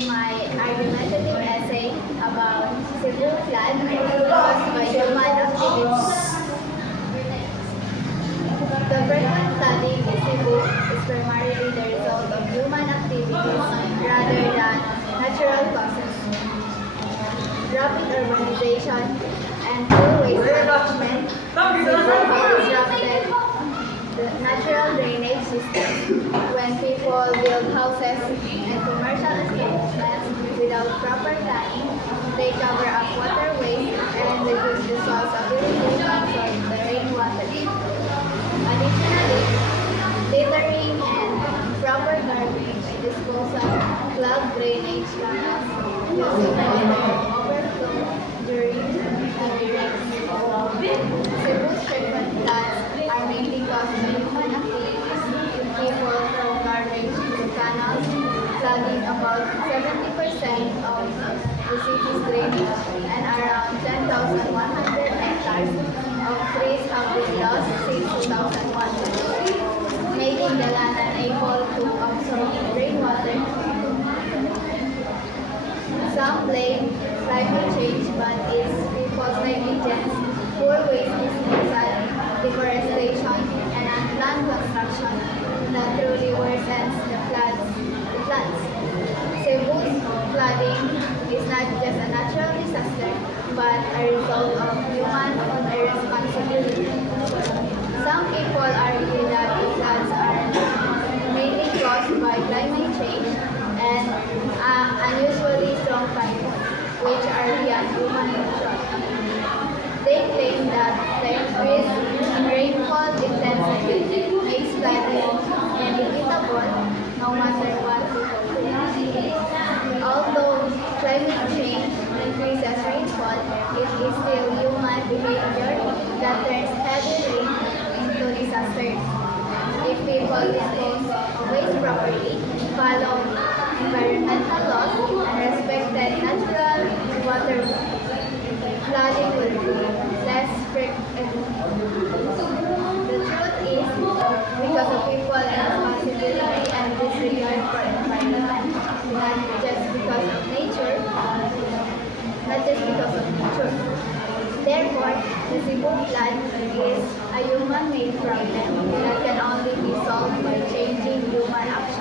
begin my argumentative essay about Cebu flood caused by human activities. The frequent flooding in Cebu is primarily the result of human activities rather than natural causes. Rapid urbanization and poor waste management in Cebu have disrupted the natural drainage system. When people build houses and commercial establishments without proper planning, they cover up waterways and reduce the source ability to absorb the rainwater. Additionally, littering and improper garbage disposal clog drainage canals, causing water overflow during heavy rains. Cebu's frequent floods are mainly caused by human activities. People throw garbage into canals, clogging about 70% of the city's drainage, and around 10,100 hectares of trees have been lost since 2001, making the land unable to absorb rainwater. Some blame climate change, but it's people's negligence, poor waste disposal, deforestation, and unplanned construction that truly worsens the floods. Cebu's flooding is not just a natural disaster, but a result of human irresponsibility. Some people argue that the floods are mainly caused by climate change and unusually strong typhoons, which are beyond human control. They claim that the increase in rainfall intensity makes flooding inevitable no matter what people do. Although climate change increases rainfall, it is still human behavior that turns heavy rain into disasters. If people dispose of waste properly, follow environmental laws, and respected natural water, flooding will be less frequent. The truth is, because of people responsibility and disregard for environment, not just because of nature, Therefore, the Cebu flood is a human-made problem that can only be solved by changing human action.